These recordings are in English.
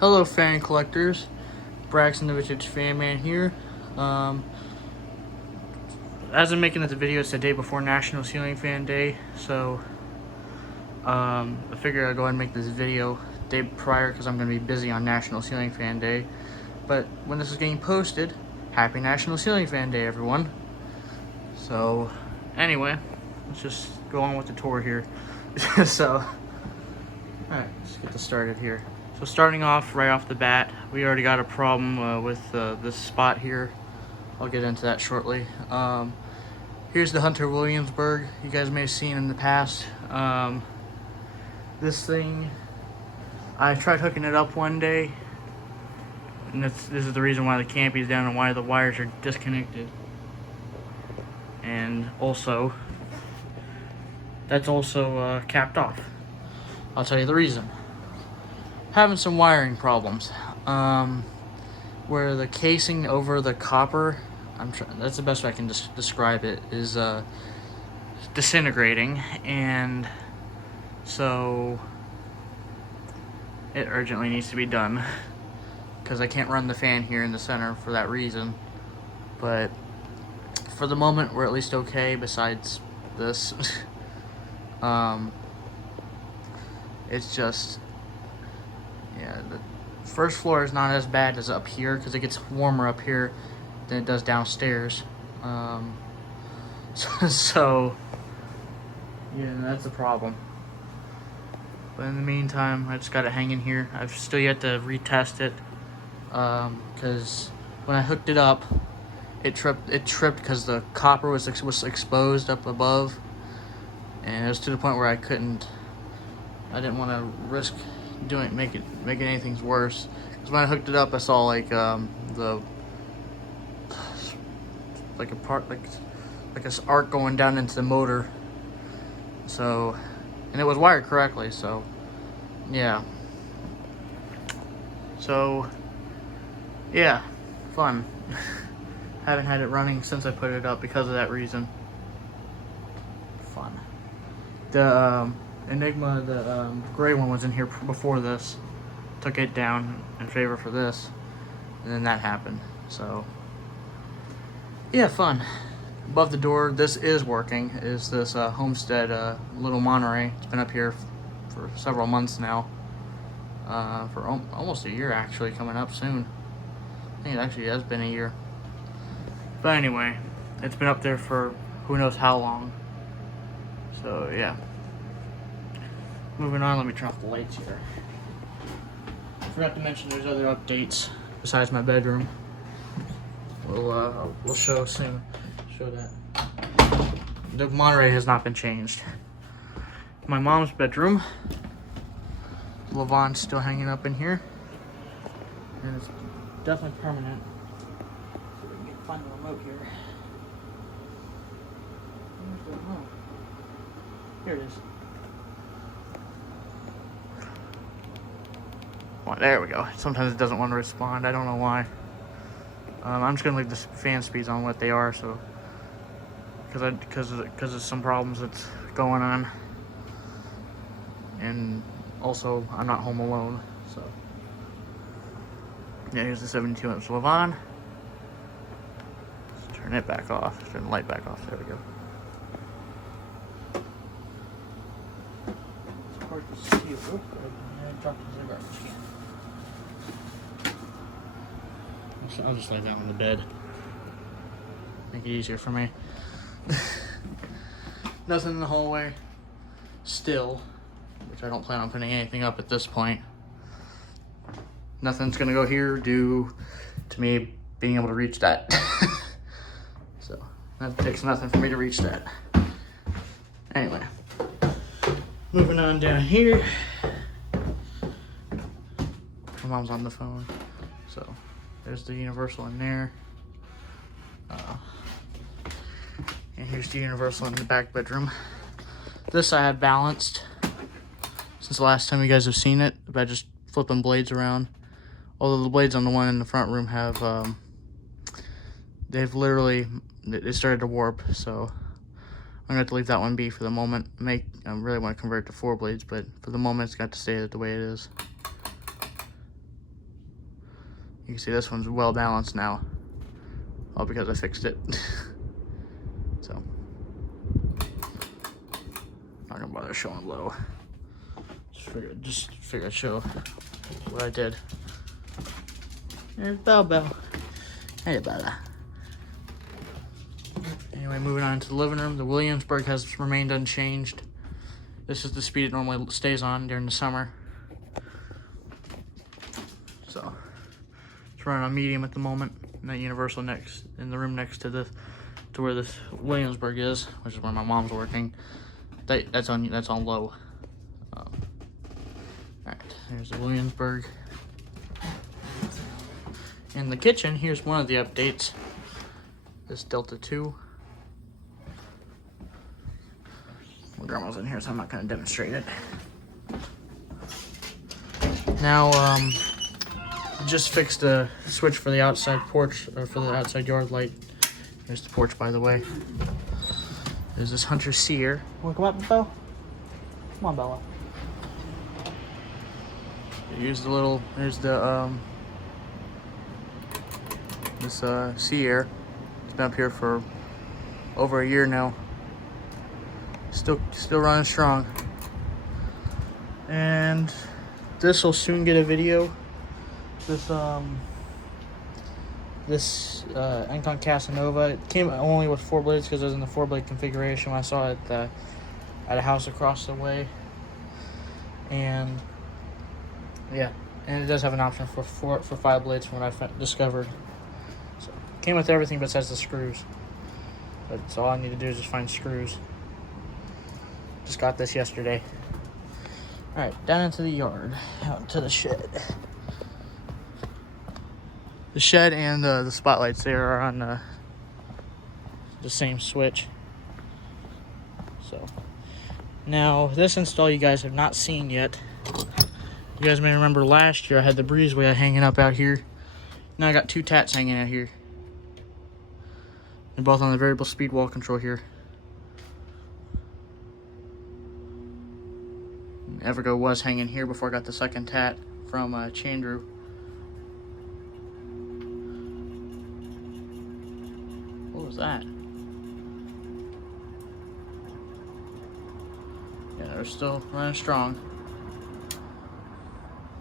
Hello fan collectors, Braxton the Vintage Fan Man here. As I'm making this video, it's the day before National Ceiling Fan Day, so I figured I'd go ahead and make this video the day prior because I'm going to be busy on National Ceiling Fan Day. But when this is getting posted, happy National Ceiling Fan Day, everyone. So anyway, let's just go on with the tour here. So, alright, let's get this started here. So starting off right off the bat, we already got a problem with this spot here. I'll get into that shortly. Here's the Hunter Williamsburg you guys may have seen in the past. This thing, I tried hooking it up one day, and this is the reason why the canopy is down and why the wires are disconnected. And also, that's also capped off. I'll tell you the reason. Having some wiring problems, where the casing over the copper, that's the best way I can describe it, is disintegrating, and so it urgently needs to be done because I can't run the fan here in the center for that reason. But for the moment, we're at least okay. Besides this, it's just, yeah, the first floor is not as bad as up here because it gets warmer up here than it does downstairs. So yeah, that's the problem. But in the meantime, I just got it hanging here. I've still yet to retest it because when I hooked it up, it tripped because the copper was exposed up above, and it was to the point where I didn't want to risk making anything worse. Because when I hooked it up, I saw like a arc going down into the motor. So, and it was wired correctly. So, yeah. So, yeah, fun. Haven't had it running since I put it up because of that reason. Fun. The Enigma, the gray one, was in here before this. Took it down in favor for this, and then that happened. So yeah, fun. Above the door, this is working, is this Homestead little Monterey. It's been up here for several months now, for almost a year actually, coming up soon. I think it actually has been a year. But anyway, it's been up there for who knows how long. So yeah. Moving on, let me turn off the lights here. I forgot to mention there's other updates besides my bedroom. We'll show soon. Show that. The Monterey has not been changed. My mom's bedroom. Levant's still hanging up in here. And it's definitely permanent. So we can find the remote here. Where's the remote? Here it is. Well, there we go. Sometimes it doesn't want to respond. I don't know why. I'm just gonna leave the fan speeds on what they are, so because of some problems that's going on, and also I'm not home alone. So yeah, here's the 72-inch Levant. Let's turn it back off. Turn the light back off. There we go. Of course, it's cute. Oops, I dropped the garbage can. I'll just lay down on the bed. Make it easier for me. Nothing in the hallway. Still. Which I don't plan on putting anything up at this point. Nothing's gonna go here due to me being able to reach that. So, that takes nothing for me to reach that. Anyway. Moving on down here. My mom's on the phone. So, there's the universal in there. And here's the universal in the back bedroom. This I have balanced since the last time you guys have seen it by just flipping blades around. Although the blades on the one in the front room have, they started to warp, so I'm gonna have to leave that one be for the moment. I really want to convert it to 4 blades, but for the moment it's got to stay the way it is. You can see this one's well balanced now. All because I fixed it. So, not gonna bother showing low. Just figured I'd show what I did. There's Bell. Hey, Bella. Anyway, moving on to the living room. The Williamsburg has remained unchanged. This is the speed it normally stays on during the summer. So, it's running on medium at the moment. And that universal next in the room next to where this Williamsburg is, which is where my mom's working. That's on low. All right, there's the Williamsburg. In the kitchen, here's one of the updates. This Delta 2. My grandma's in here, so I'm not going to demonstrate it. Now, just fixed the switch for the outside porch, or for the outside yard light. Here's the porch, by the way. There's this Hunter Seer. Wanna come up, Bella? Come on, Bella. Here's the little, there's the, this, Seer. It's been up here for over a year now. Still running strong. And this will soon get a video. This Encon Casanova, it came only with 4 blades because it was in the 4-blade configuration when I saw it at a house across the way. And yeah, and it does have an option for 5 blades from what I discovered. So came with everything besides the screws. But so all I need to do is just find screws. Just got this yesterday. All right, down into the yard, out to the shed. The shed and the spotlights there are on the same switch. So now this install you guys have not seen yet. You guys may remember last year I had the breezeway hanging up out here. Now I got 2 tats hanging out here. They're both on the variable speed wall control here. Evergo was hanging here before I got the second tat from Chandru. What was that? Yeah, they're still running strong.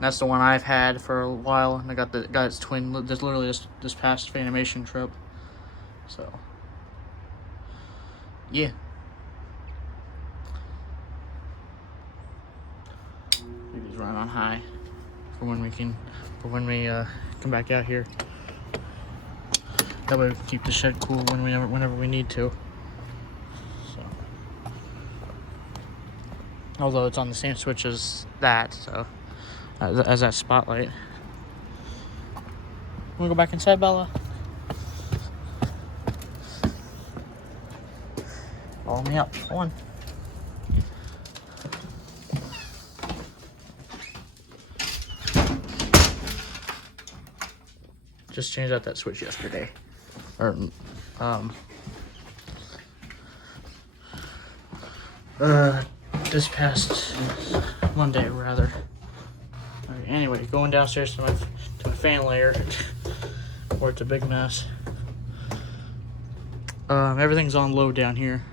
That's the one I've had for a while, and I got its twin just literally this past Fanimation trip. So yeah. Maybe he's running on high for when we come back out here. That way we can keep the shed cool whenever we need to. So, although it's on the same switch as that, so as that spotlight. Wanna go back inside, Bella? Follow me up. Come on. Just changed out that switch yesterday. Or, this past Monday, rather. Okay, anyway, going downstairs to my fan layer, where it's a big mess. Everything's on low down here.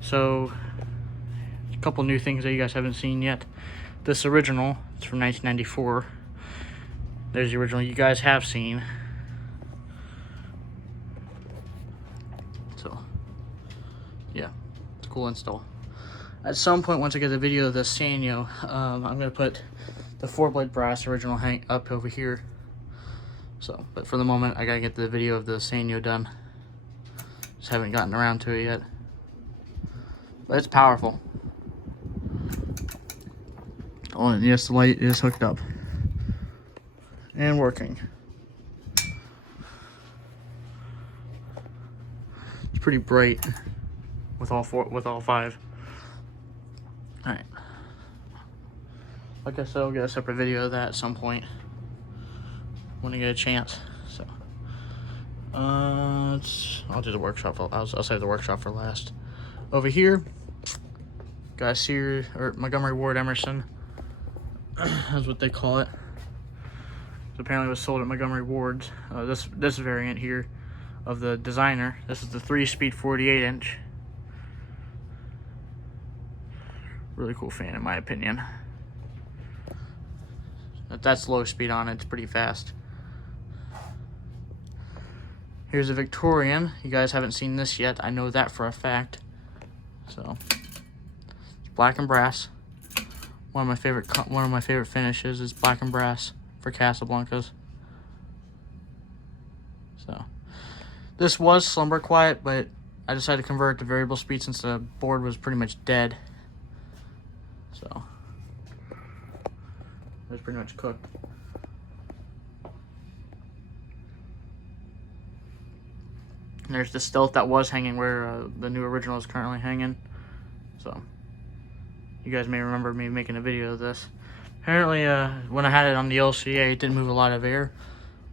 So, a couple new things that you guys haven't seen yet. This original, it's from 1994. There's the original you guys have seen. So, yeah, it's a cool install. At some point, once I get the video of the Sanyo, I'm going to put the 4-blade brass original hang up over here. So, but for the moment, I got to get the video of the Sanyo done. Just haven't gotten around to it yet. But it's powerful. Oh, and yes, the light is hooked up. And working. It's pretty bright with all 5. All right. Like I said, I'll get a separate video of that at some point when I get a chance. So, I'll do the workshop. I'll save the workshop for last. Over here, got Sears or Montgomery Ward Emerson. That's what they call it. So apparently it was sold at Montgomery Ward's. This variant here of the Designer. This is the 3-speed 48-inch. Really cool fan in my opinion. That's low speed on it. It's pretty fast. Here's a Victorian. You guys haven't seen this yet. I know that for a fact. So it's black and brass. One of my favorite finishes is black and brass for Casablancas. So this was slumber quiet, but I decided to convert it to variable speed since the board was pretty much dead. So it was pretty much cooked. And there's the Stealth that was hanging where the new original is currently hanging. So you guys may remember me making a video of this. Apparently, when I had it on the LCA, it didn't move a lot of air.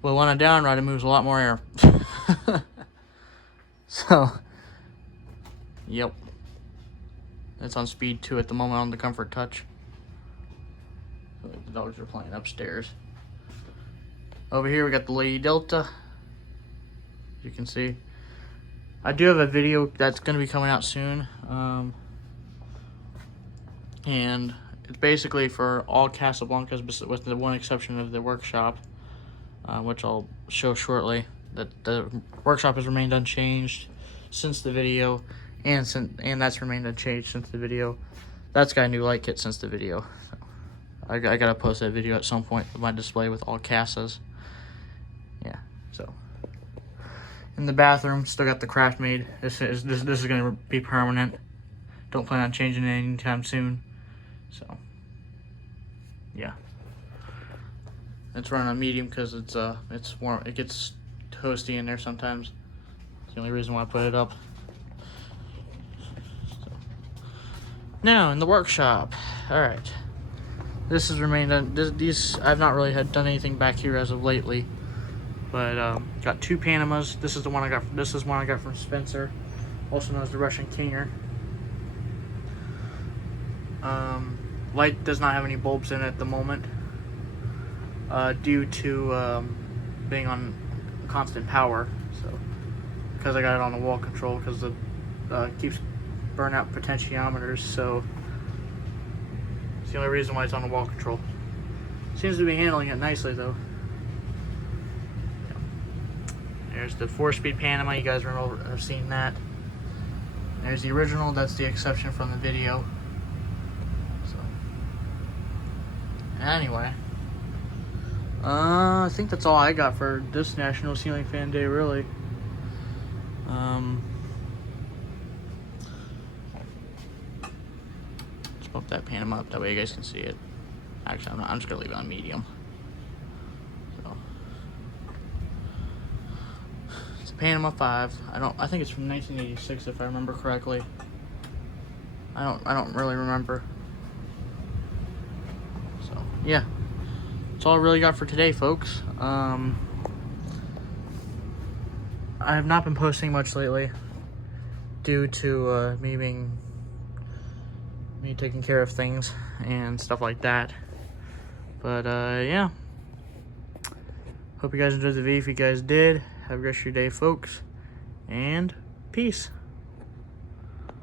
But when I downride, it moves a lot more air. So, yep. It's on speed 2 at the moment on the Comfort Touch. The dogs are playing upstairs. Over here, we got the Lady Delta. As you can see. I do have a video that's going to be coming out soon. And it's basically for all Casablancas with the one exception of the workshop, which I'll show shortly. That the workshop has remained unchanged since the video, and that's remained unchanged since the video. That's got a new light kit since the video. So I gotta post that video at some point of my display with all Casas. Yeah, so. In the bathroom, still got the Craft Made. This is gonna be permanent. Don't plan on changing it anytime soon. So, yeah. It's running on medium because it's warm. It gets toasty in there sometimes. It's the only reason why I put it up. So. Now in the workshop. All right. This has remained. These I've not really done anything back here as of lately. But got 2 Panamas. This is one I got from Spencer, also known as the Russian Kinger. Light does not have any bulbs in it at the moment, due to being on constant power. So because I got it on the wall control, because it keeps burning out potentiometers. So it's the only reason why it's on the wall control. Seems to be handling it nicely though. There's the 4-speed Panama. You guys have seen that. There's the original. That's the exception from the video. So, anyway, I think that's all I got for this National Ceiling Fan Day, really. Let's bump that Panama up. That way you guys can see it. Actually, I'm just gonna leave it on medium. Panama 5. I think it's from 1986 if I remember correctly. I don't really remember. So, yeah. That's all I really got for today, folks. I have not been posting much lately due to me taking care of things and stuff like that. But yeah. Hope you guys enjoyed the video. If you guys did, have a great rest of your day, folks, and peace.